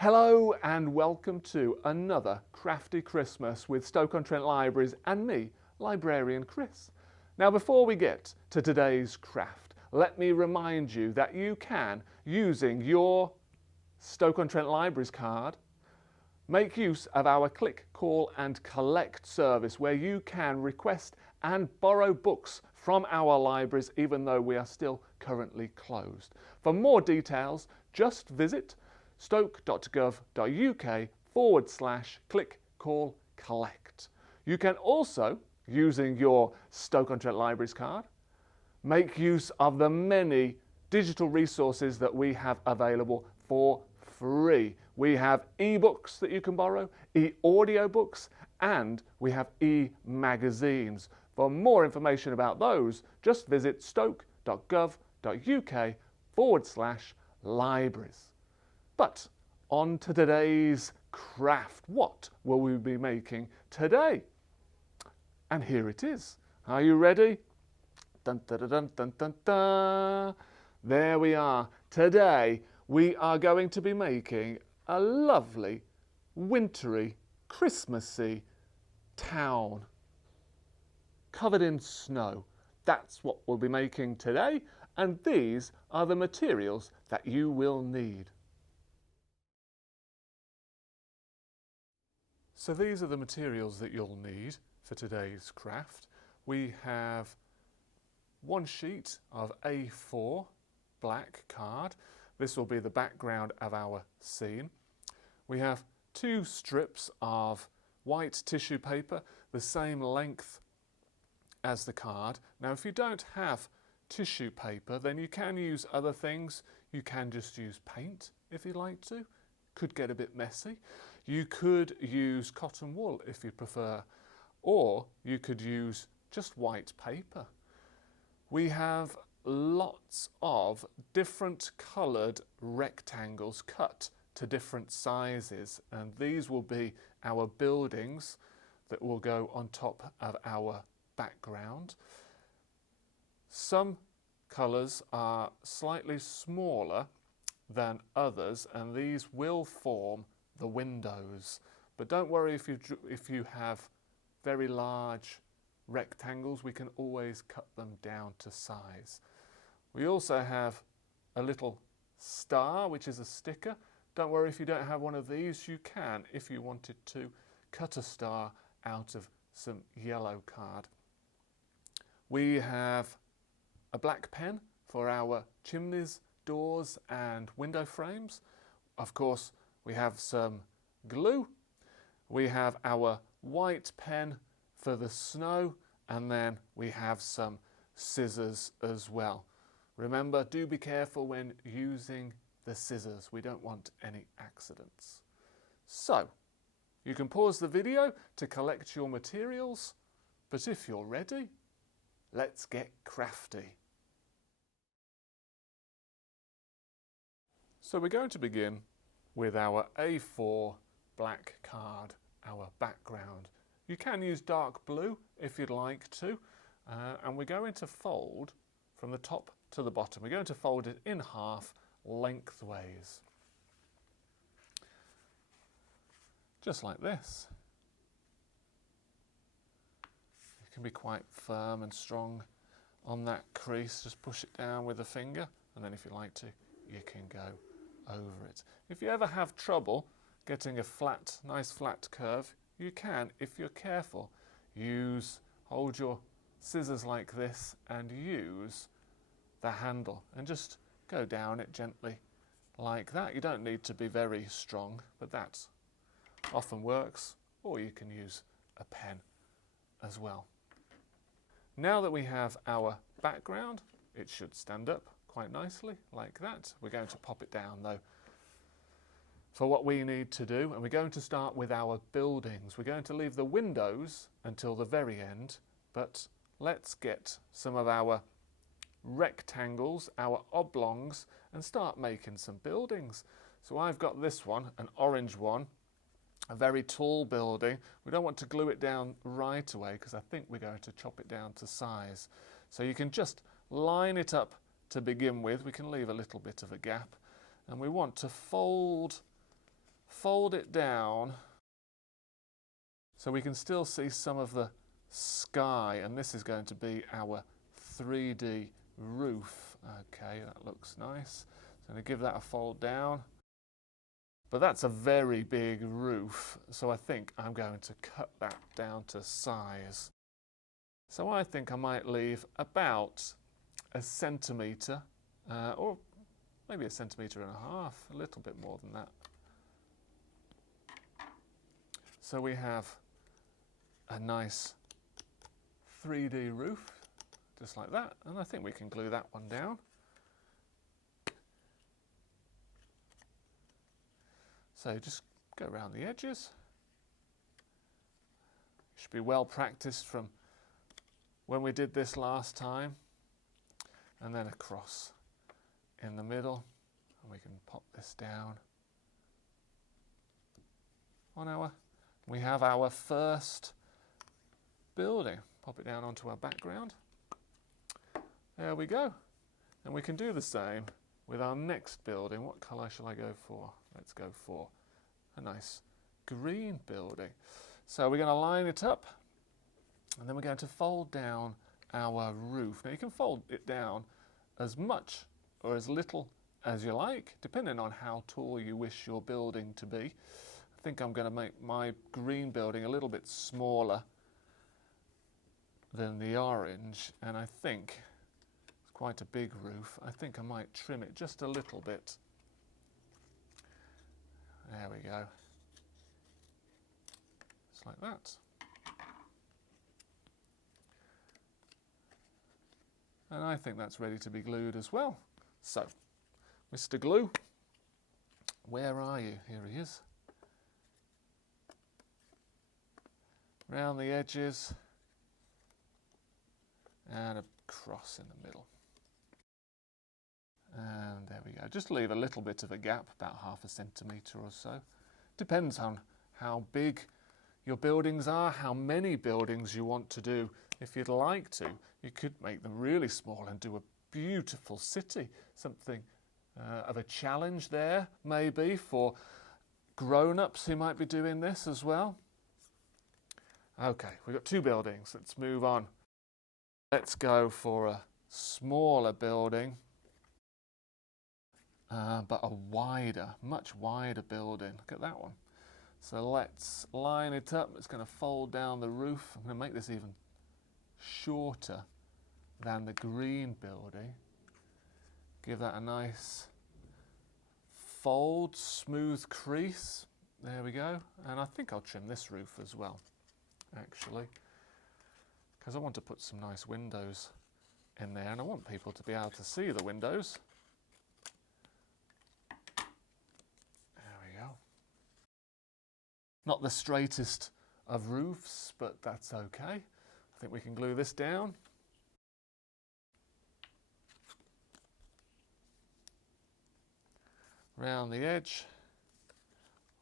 Hello and welcome to another Crafty Christmas with Stoke-on-Trent Libraries and me, Librarian Chris. Now before we get to today's craft, let me remind you that you can, using your Stoke-on-Trent Libraries card, make use of our Click, Call and Collect service where you can request and borrow books from our libraries even though we are still currently closed. For more details, just visit stoke.gov.uk/click, call, collect. You can also, using your Stoke-on-Trent Libraries card, make use of the many digital resources that we have available for free. We have e-books that you can borrow, e-audio books, and we have e-magazines. For more information about those, just visit stoke.gov.uk/libraries. But on to today's craft. What will we be making today? And here it is. Are you ready? Dun, dun, dun, dun, dun, dun. There we are. Today we are going to be making a lovely, wintry, Christmassy town covered in snow. That's what we'll be making today, and these are the materials that you will need. So these are the materials that you'll need for today's craft. We have one sheet of A4 black card. This will be the background of our scene. We have two strips of white tissue paper, the same length as the card. Now if you don't have tissue paper, then you can use other things. You can just use paint if you'd like to. Could get a bit messy. You could use cotton wool if you prefer, or you could use just white paper. We have lots of different coloured rectangles cut to different sizes, and these will be our buildings that will go on top of our background. Some colours are slightly smaller than others, and these will form the windows. But don't worry if you have very large rectangles, we can always cut them down to size. We also have a little star, which is a sticker. Don't worry if you don't have one of these, you can, if you wanted to, cut a star out of some yellow card. We have a black pen for our chimneys, doors and window frames. Of course, we have some glue. We have our white pen for the snow, and then we have some scissors as well. Remember, do be careful when using the scissors. We don't want any accidents. So, you can pause the video to collect your materials, but if you're ready, let's get crafty. So we're going to begin with our A4 black card, our background. You can use dark blue if you'd like to, and we're going to fold from the top to the bottom. We're going to fold it in half lengthways, just like this. It can be quite firm and strong on that crease. Just push it down with a finger, and then if you like to, you can go over it. If you ever have trouble getting a flat, nice flat curve, you can, if you're careful, hold your scissors like this and use the handle and just go down it gently like that. You don't need to be very strong, but that often works, or you can use a pen as well. Now that we have our background, it should stand up quite nicely like that. We're going to pop it down though for what we need to do, and we're going to start with our buildings. We're going to leave the windows until the very end, but let's get some of our rectangles, our oblongs, and start making some buildings. So I've got this one, an orange one, a very tall building. We don't want to glue it down right away because I think we're going to chop it down to size. So you can just line it up to begin with. We can leave a little bit of a gap, and we want to fold fold it down so we can still see some of the sky, and this is going to be our 3D roof. Okay, that looks nice. So I'm going to give that a fold down. But that's a very big roof, so I think I'm going to cut that down to size. So I think I might leave about a centimetre, or maybe a centimetre and a half, a little bit more than that. So we have a nice 3D roof, just like that, and I think we can glue that one down. So just go around the edges. Should be well practiced from when we did this last time. And then across in the middle. And we can pop this down on our, we have our first building. Pop it down onto our background. There we go. And we can do the same with our next building. What colour shall I go for? Let's go for a nice green building. So we're going to line it up, and then we're going to fold down our roof. Now you can fold it down as much or as little as you like, depending on how tall you wish your building to be. I think I'm going to make my green building a little bit smaller than the orange, and I think it's quite a big roof. I think I might trim it just a little bit. There we go. Just like that. And I think that's ready to be glued as well. So, Mr. Glue, where are you? Here he is. Round the edges and a cross in the middle. And there we go. Just leave a little bit of a gap, about ½ centimetre or so. Depends on how big your buildings are, how many buildings you want to do. If you'd like to, you could make them really small and do a beautiful city. Something of a challenge there, maybe, for grown-ups who might be doing this as well. Okay, we've got 2 buildings. Let's move on. Let's go for a smaller building. But a wider, much wider building. Look at that one. So let's line it up. It's going to fold down the roof. I'm going to make this even shorter than the green building. Give that a nice fold, smooth crease. There we go. And I think I'll trim this roof as well, actually, because I want to put some nice windows in there, and I want people to be able to see the windows. Not the straightest of roofs, but that's okay. I think we can glue this down. Round the edge,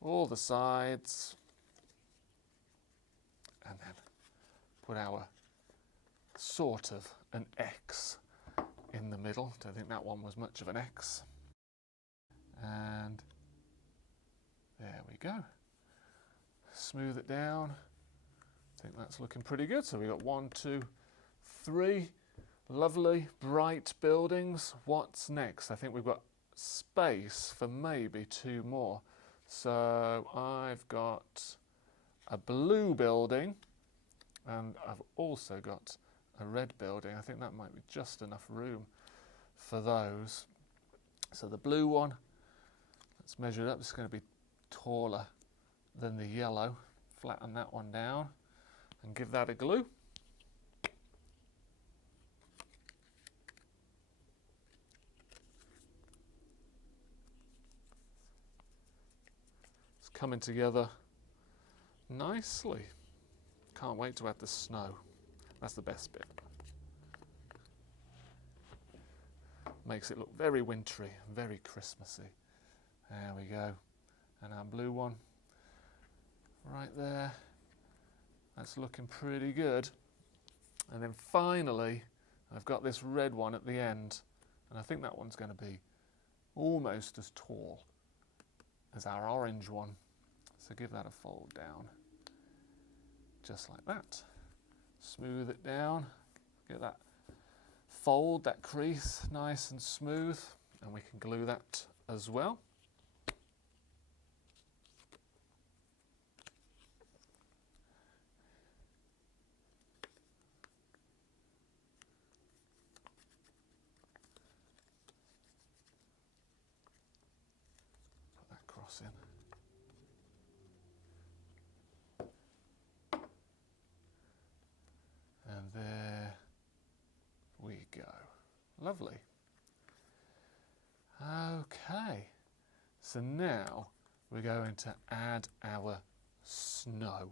all the sides, and then put our sort of an X in the middle. Don't think that one was much of an X. And there we go. Smooth it down. I think that's looking pretty good. So we've got 1, 2, 3 lovely bright buildings. What's next? I think we've got space for maybe 2 more. So I've got a blue building, and I've also got a red building. I think that might be just enough room for those. So the blue one, let's measure it up. It's going to be taller than the yellow. Flatten that one down and give that a glue. It's coming together nicely. Can't wait to add the snow. That's the best bit. Makes it look very wintry, very Christmassy. There we go. And our blue one right there. That's looking pretty good. And then finally, I've got this red one at the end, and I think that one's going to be almost as tall as our orange one. So give that a fold down, just like that. Smooth it down, get that fold, that crease nice and smooth, and we can glue that as well. Put that cross in. And there we go. Lovely. Okay, so now we're going to add our snow.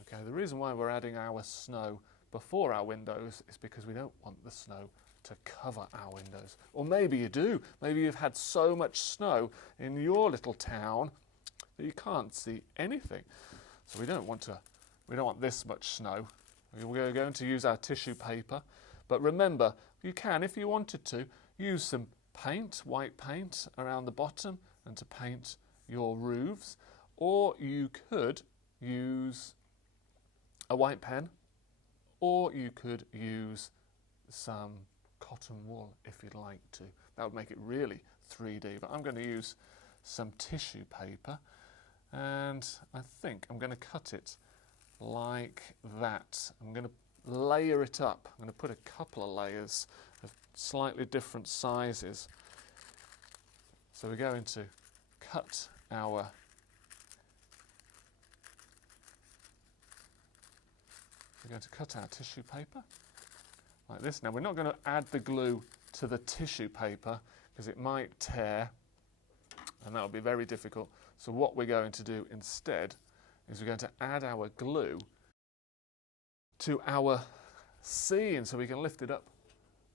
Okay, the reason why we're adding our snow before our windows is because we don't want the snow to cover our windows. Or maybe you do. Maybe you've had so much snow in your little town that you can't see anything. So we don't want this much snow. We're going to use our tissue paper, but remember, you can, if you wanted to, use some paint, white paint, around the bottom and to paint your roofs, or you could use a white pen, or you could use some cotton wool if you'd like to. That would make it really 3D, but I'm going to use some tissue paper, and I think I'm going to cut it like that. I'm going to layer it up. I'm going to put a couple of layers of slightly different sizes. So we're going to cut our tissue paper like this. Now we're not going to add the glue to the tissue paper because it might tear and that would be very difficult. So what we're going to do instead is we're going to add our glue to our scene, so we can lift it up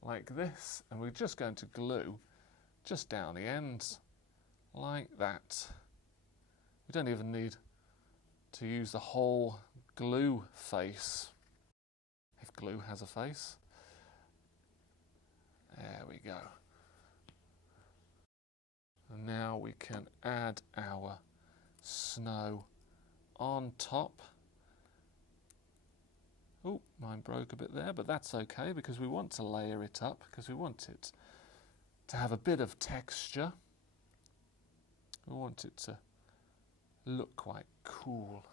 like this, and we're just going to glue just down the ends like that. We don't even need to use the whole glue face, if glue has a face. There we go. And now we can add our snow on top. Oh, mine broke a bit there, but that's okay because we want to layer it up because we want it to have a bit of texture. We want it to look quite cool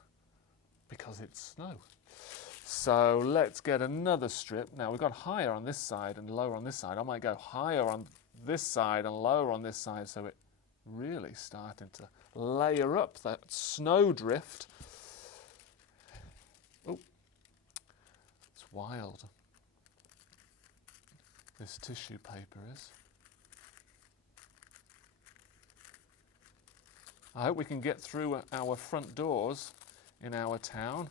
because it's snow. So let's get another strip. Now we've got higher on this side and lower on this side. I might go higher on this side and lower on this side so it really starting to layer up that snowdrift. Oh, it's wild. This tissue paper is. I hope we can get through our front doors in our town.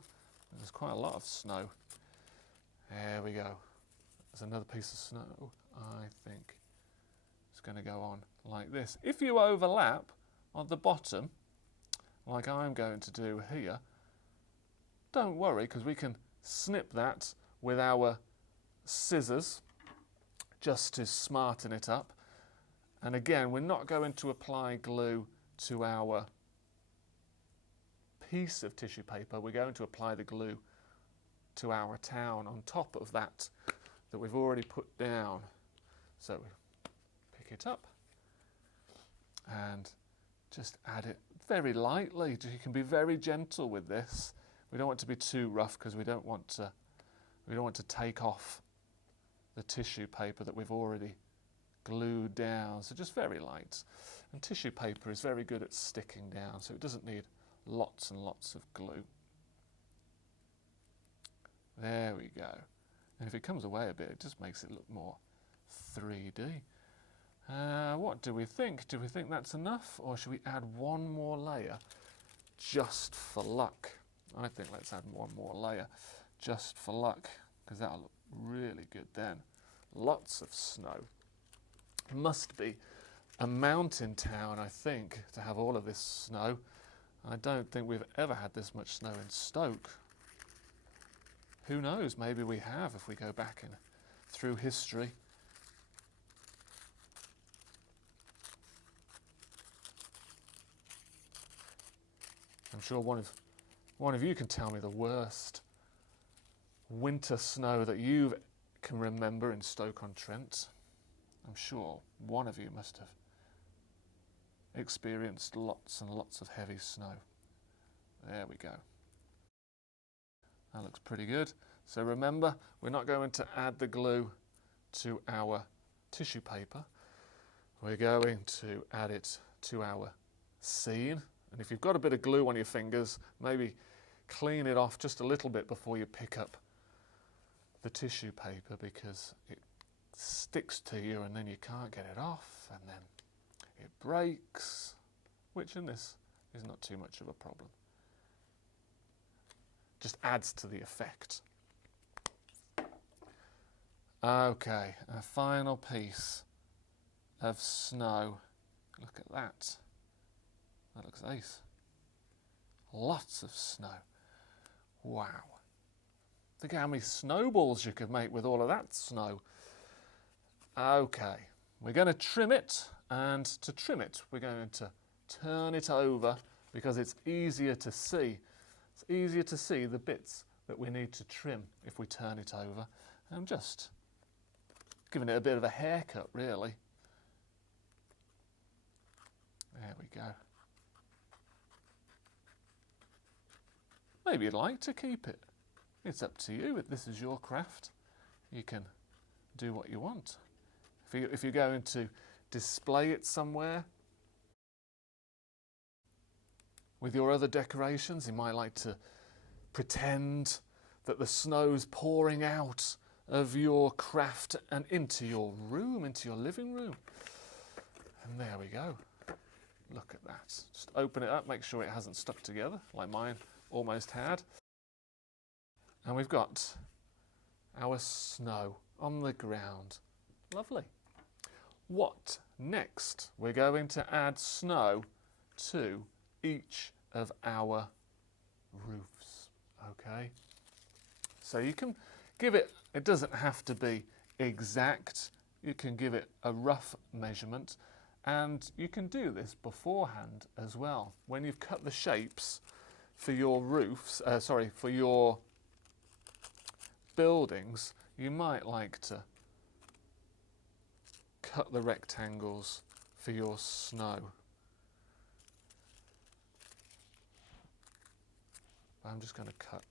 There's quite a lot of snow. There we go. There's another piece of snow. I think it's going to go on like this. If you overlap on the bottom, like I'm going to do here, don't worry because we can snip that with our scissors just to smarten it up. And again, we're not going to apply glue to our piece of tissue paper. We're going to apply the glue to our town on top of that we've already put down. So pick it up and just add it very lightly. You can be very gentle with this. We don't want to be too rough because we don't want to take off the tissue paper that we've already glued down. So just very light. And tissue paper is very good at sticking down, so it doesn't need lots and lots of glue. There we go. And if it comes away a bit, it just makes it look more 3D. What do we think? Do we think that's enough, or should we add one more layer just for luck? I think let's add one more layer just for luck, because that'll look really good then. Lots of snow. Must be a mountain town, I think, to have all of this snow. I don't think we've ever had this much snow in Stoke. Who knows, maybe we have if we go back through history. I'm sure one of you can tell me the worst winter snow that you can remember in Stoke-on-Trent. I'm sure one of you must have experienced lots and lots of heavy snow. There we go. That looks pretty good. So remember, we're not going to add the glue to our tissue paper. We're going to add it to our scene. And if you've got a bit of glue on your fingers, maybe clean it off just a little bit before you pick up the tissue paper, because it sticks to you and then you can't get it off, and then it breaks, which in this is not too much of a problem. Just adds to the effect. Okay, a final piece of snow. Look at that. That looks ace. Lots of snow. Wow. Think how many snowballs you could make with all of that snow. Okay, we're going to trim it, and to trim it we're going to turn it over because it's easier to see. It's easier to see the bits that we need to trim if we turn it over. I'm just giving it a bit of a haircut, really. There we go. Maybe you'd like to keep it. It's up to you. This is your craft. You can do what you want. If you're going to display it somewhere with your other decorations, you might like to pretend that the snow's pouring out of your craft and into your room, into your living room. And there we go. Look at that. Just open it up, make sure it hasn't stuck together, like mine almost had. And we've got our snow on the ground. Lovely. What next? We're going to add snow to each of our roofs. Okay? So you can give it, it doesn't have to be exact. You can give it a rough measurement, and you can do this beforehand as well. When you've cut the shapes for your roofs, for your buildings, you might like to cut the rectangles for your snow. I'm just going to cut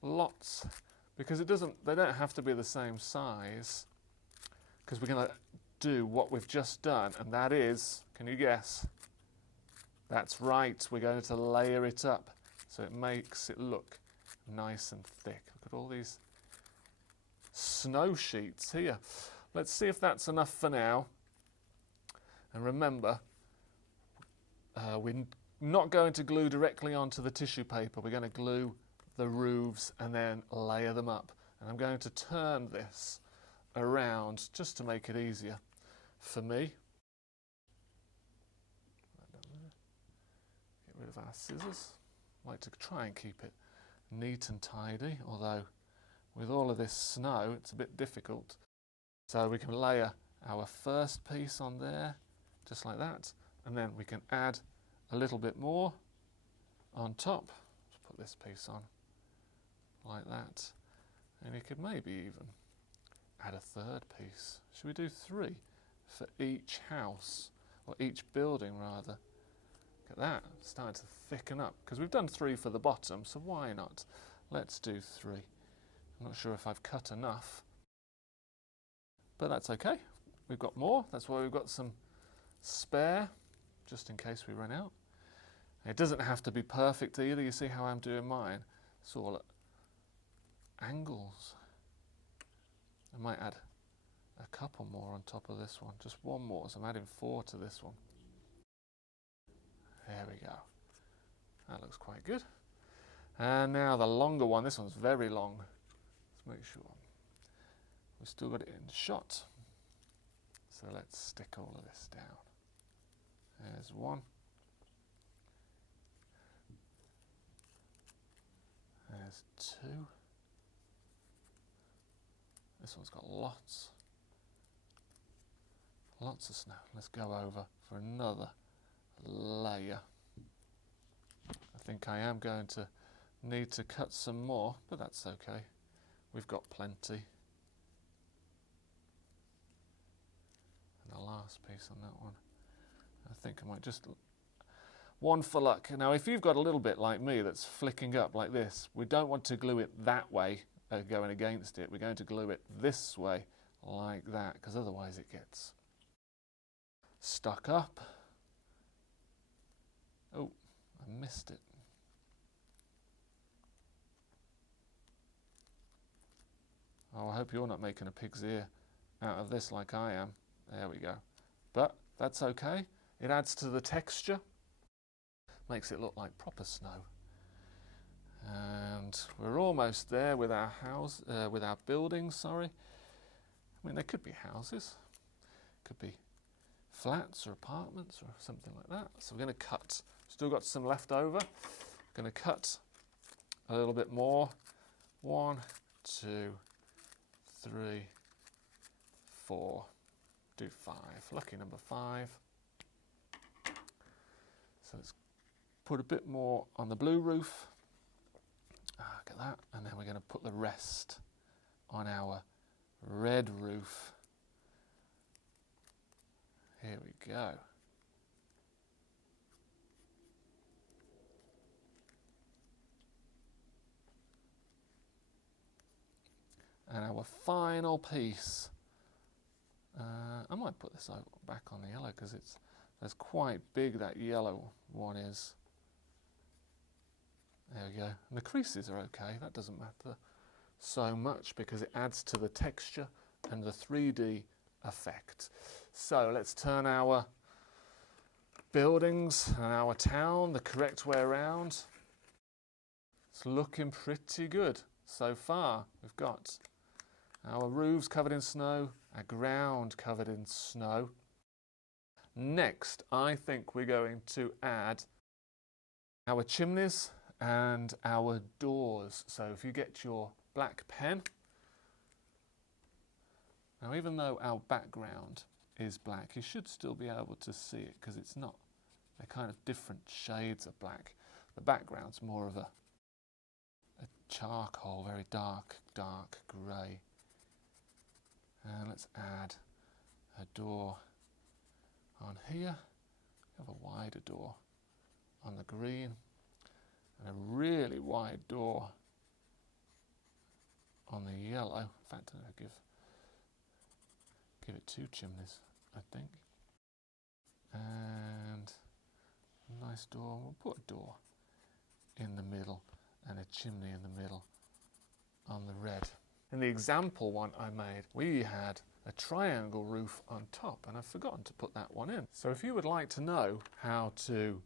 lots, because they don't have to be the same size, because we're going to do what we've just done, and that is, can you guess? That's right, we're going to layer it up so it makes it look nice and thick. Look at all these snow sheets here. Let's see if that's enough for now. And remember, we're not going to glue directly onto the tissue paper. We're going to glue the roofs and then layer them up. And I'm going to turn this around just to make it easier for me. Get rid of our scissors. I like to try and keep it neat and tidy, although with all of this snow it's a bit difficult. So we can layer our first piece on there, just like that, and then we can add a little bit more on top. Just put this piece on, like that. And you could maybe even add a third piece. Should we do 3 for each house, or each building rather? Look at that, it's starting to thicken up, because we've done 3 for the bottom, so why not? Let's do 3. I'm not sure if I've cut enough, but that's okay. We've got more. That's why we've got some spare, just in case we run out. It doesn't have to be perfect either. You see how I'm doing mine? It's all at angles. I might add a couple more on top of this one. Just one more, so I'm adding 4 to this one. There we go. That looks quite good. And now the longer one. This one's very long. Let's make sure we've still got it in shot. So let's stick all of this down. There's one. There's 2. This one's got lots of snow. Let's go over for another layer. A think I am going to need to cut some more, but that's okay. We've got plenty. And the last piece on that one, I think I might just, one for luck. Now if you've got a little bit like me that's flicking up like this, we don't want to glue it that way, going against it. We're going to glue it this way, like that, because otherwise it gets stuck up. Oh, I missed it. Oh, I hope you're not making a pig's ear out of this like I am. There we go. But that's okay. It adds to the texture. Makes it look like proper snow. And we're almost there with our house, with our buildings, sorry. I mean, they could be houses. Could be flats or apartments or something like that. So we're going to cut. Still got some left over. Going to cut a little bit more. 1, 2, 3, 4. Do 5. Lucky number 5. So let's put a bit more on the blue roof. Look at that. And then we're going to put the rest on our red roof. Here we go. And our final piece. I might put this back on the yellow because that's quite big, that yellow one is. There we go. And the creases are okay. That doesn't matter so much because it adds to the texture and the 3D effect. So let's turn our buildings and our town the correct way around. It's looking pretty good so far. We've got our roofs covered in snow, our ground covered in snow. Next, I think we're going to add our chimneys and our doors. So if you get your black pen, now even though our background is black, you should still be able to see it because it's not, they're kind of different shades of black. The background's more of a charcoal, very dark grey. And let's add a door on here. We have a wider door on the green and a really wide door on the yellow. In fact, I'm going to give it 2 chimneys, I think. And a nice door. We'll put a door in the middle and a chimney in the middle on the red. In the example one I made, we had a triangle roof on top, and I've forgotten to put that one in. So if you would like to know how to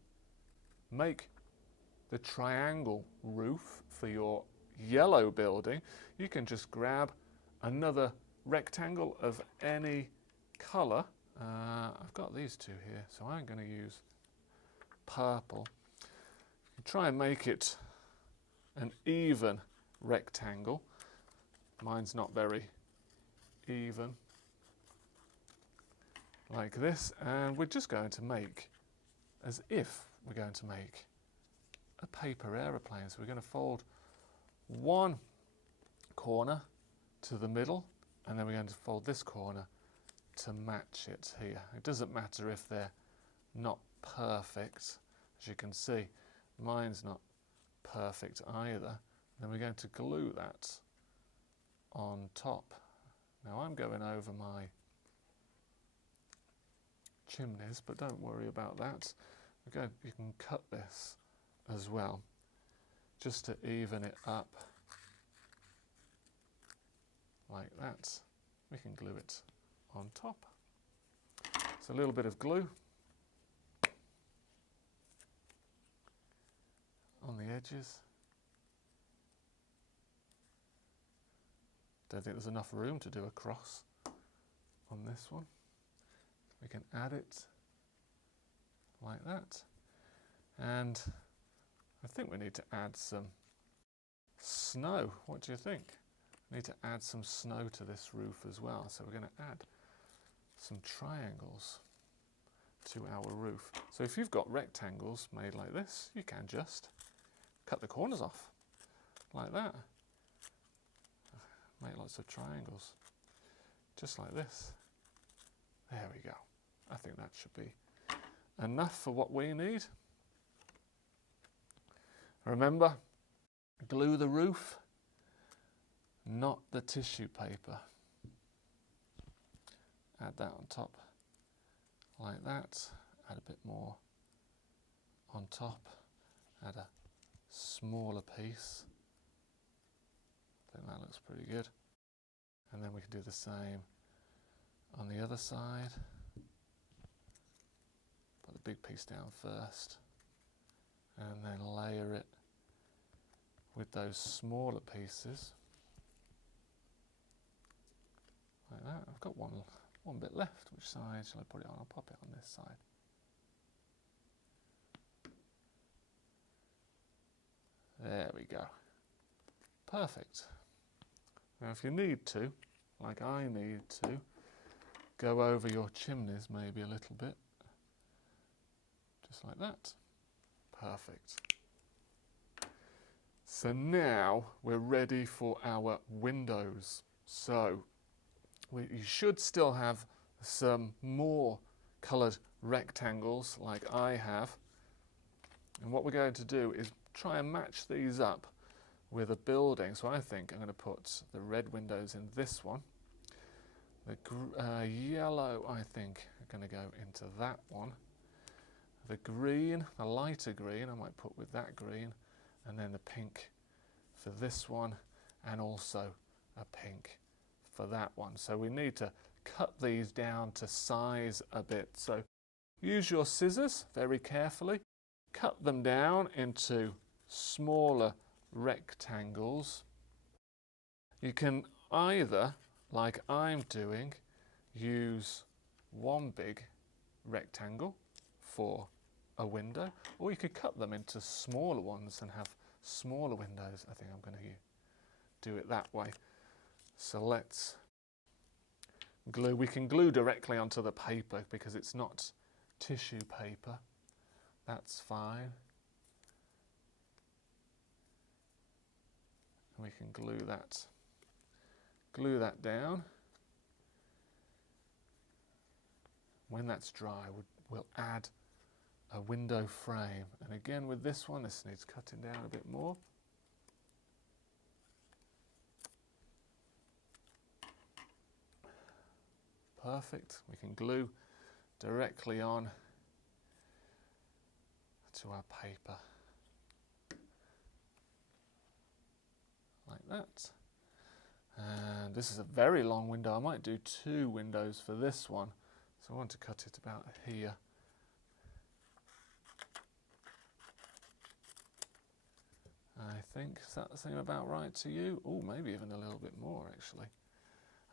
make the triangle roof for your yellow building, you can just grab another rectangle of any colour. I've got these 2 here, so I'm going to use purple. You try and make it an even rectangle. Mine's not very even, like this, and we're just going to make as if we're going to make a paper aeroplane. So we're going to fold one corner to the middle, and then we're going to fold this corner to match it here. It doesn't matter if they're not perfect. As you can see, mine's not perfect either. Then we're going to glue that on top. Now I'm going over my chimneys, but don't worry about that. You can cut this as well, just to even it up like that. We can glue it on top. It's a little bit of glue on the edges. Don't think there's enough room to do a cross on this one. We can add it like that. And I think we need to add some snow. What do you think? We need to add some snow to this roof as well. So we're going to add some triangles to our roof. So if you've got rectangles made like this, you can just cut the corners off, like that. Make lots of triangles, just like this. There we go. I think that should be enough for what we need. Remember, glue the roof, not the tissue paper. Add that on top, like that. Add a bit more on top. Add a smaller piece. I think that looks pretty good. And then we can do the same on the other side. Put the big piece down first, and then layer it with those smaller pieces. Like that. I've got one bit left. Which side shall I put it on? I'll pop it on this side. There we go. Perfect. Now if you need to, like I need to, go over your chimneys maybe a little bit. Just like that. Perfect. So now we're ready for our windows. So you should still have some more coloured rectangles like I have. And what we're going to do is try and match these up with a building. So I think I'm going to put the red windows in this one. The yellow, I think, are going to go into that one. The green, the lighter green, I might put with that green. And then the pink for this one, and also a pink for that one. So we need to cut these down to size a bit. So use your scissors very carefully. Cut them down into smaller rectangles. You can either, like I'm doing, use one big rectangle for a window, or you could cut them into smaller ones and have smaller windows. I think I'm going to do it that way. So let's glue. We can glue directly onto the paper because it's not tissue paper. That's fine. And we can glue that down. When that's dry, we'll add a window frame. And again with this one, this needs cutting down a bit more. Perfect. We can glue directly on to our paper. Like that. And this is a very long window. I might do 2 windows for this one. So I want to cut it about here. I think, does that seem about right to you? Oh, maybe even a little bit more actually.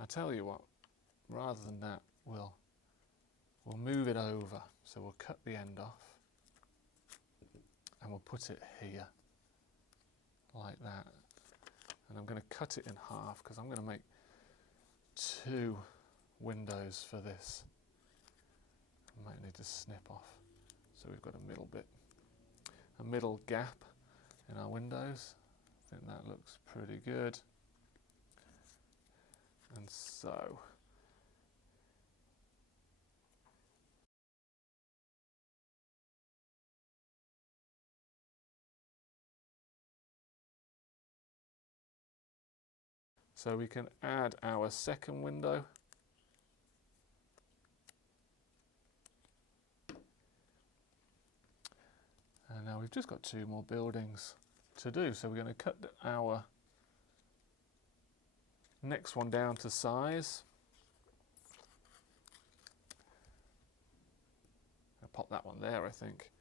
I'll tell you what, rather than that, we'll move it over. So we'll cut the end off and we'll put it here, like that. And I'm going to cut it in half because I'm going to make 2 windows for this. I might need to snip off. So we've got a middle bit, a middle gap in our windows. I think that looks pretty good. And so we can add our second window. And now we've just got 2 more buildings to do. So we're going to cut our next one down to size. I'll pop that one there, I think.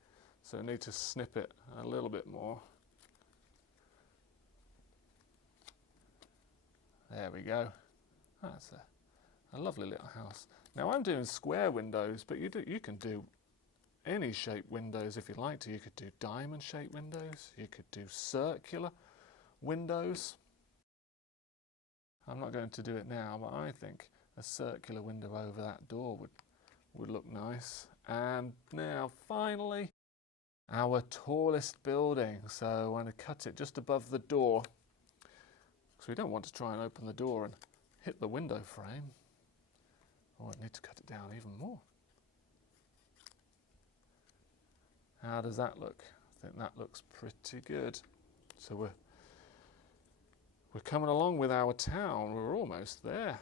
So I need to snip it a little bit more. There we go. That's a lovely little house. Now I'm doing square windows, but you can do any shaped windows if you like to. You could do diamond shaped windows. You could do circular windows. I'm not going to do it now, but I think a circular window over that door would look nice. And now finally our tallest building. So I'm going to cut it just above the door, because we don't want to try and open the door and hit the window frame. Oh, I need to cut it down even more. How does that look? I think that looks pretty good. So we're coming along with our town. We're almost there.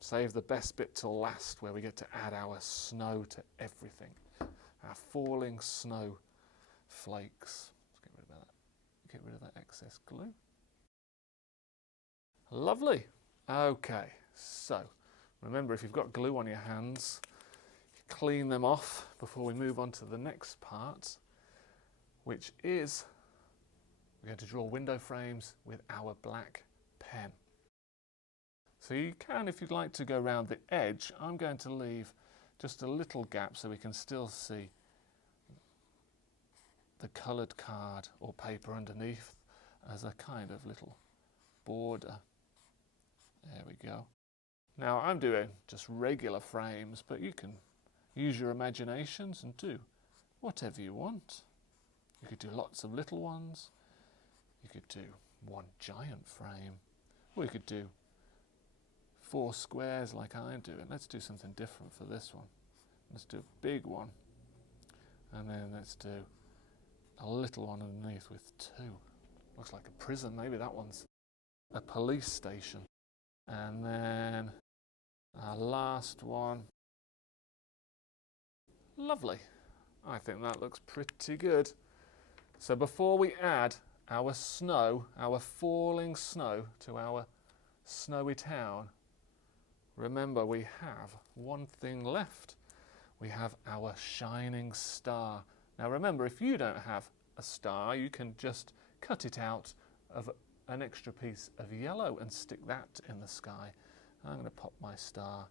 Save the best bit till last, where we get to add our snow to everything. Our falling snow flakes. Let's get rid of that excess glue. Lovely. Okay, so remember, if you've got glue on your hands, clean them off before we move on to the next part, which is we're going to draw window frames with our black pen. So you can, if you'd like to go around the edge, I'm going to leave just a little gap so we can still see the coloured card or paper underneath as a kind of little border. There we go. Now I'm doing just regular frames, but you can use your imaginations and do whatever you want. You could do lots of little ones. You could do one giant frame, or you could do 4 squares like I'm doing. Let's do something different for this one. Let's do a big one, and then let's do a little one underneath with 2. Looks like a prison. Maybe that one's a police station. And then our last one. Lovely. I think that looks pretty good. So before we add our snow, our falling snow to our snowy town, remember we have one thing left. We have our shining star. Now remember, if you don't have a star, you can just cut it out of an extra piece of yellow and stick that in the sky. I'm going to pop my star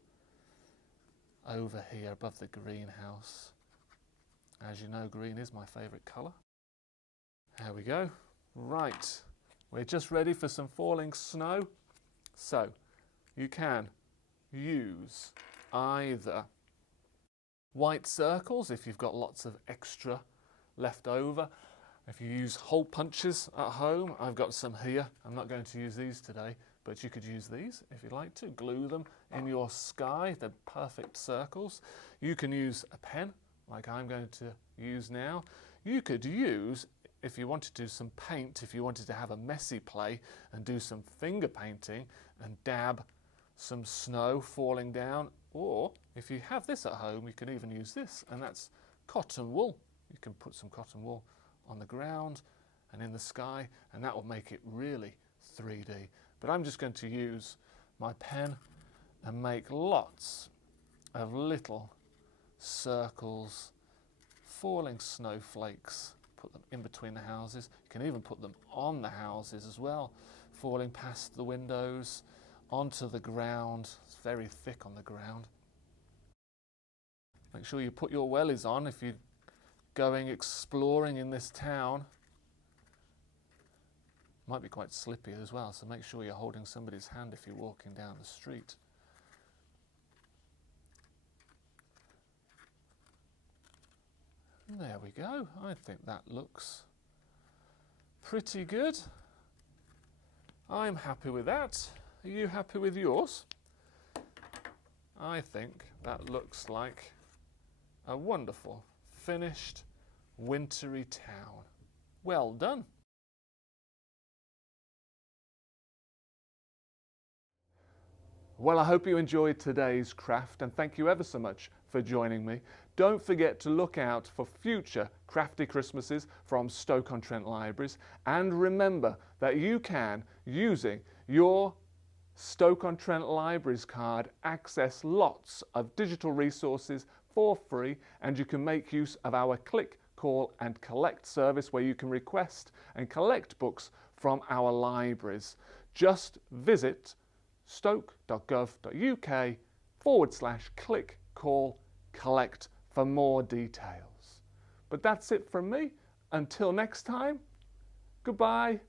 over here above the greenhouse. As you know, green is my favourite colour. There we go. Right, we're just ready for some falling snow. So you can use either white circles if you've got lots of extra left over. If you use hole punches at home, I've got some here. I'm not going to use these today, but you could use these if you'd like to. Glue them in your sky. They're perfect circles. You can use a pen like I'm going to use now. You could use, if you wanted to do some paint, if you wanted to have a messy play and do some finger painting and dab some snow falling down, or if you have this at home, you can even use this, and that's cotton wool. You can put some cotton wool on the ground and in the sky, and that will make it really 3D. But I'm just going to use my pen and make lots of little circles, falling snowflakes, put them in between the houses. You can even put them on the houses as well, falling past the windows, onto the ground. It's very thick on the ground. Make sure you put your wellies on if you're going exploring in this town. Might be quite slippy as well, so make sure you're holding somebody's hand if you're walking down the street. And there we go. I think that looks pretty good. I'm happy with that. Are you happy with yours? I think that looks like a wonderful finished wintry town. Well done. Well, I hope you enjoyed today's craft, and thank you ever so much for joining me. Don't forget to look out for future Crafty Christmases from Stoke-on-Trent Libraries, and remember that you can, using your Stoke-on-Trent Libraries card, access lots of digital resources for free, and you can make use of our click, call and collect service where you can request and collect books from our libraries. Just visit stoke.gov.uk/click, call, collect for more details. But that's it from me. Until next time, goodbye.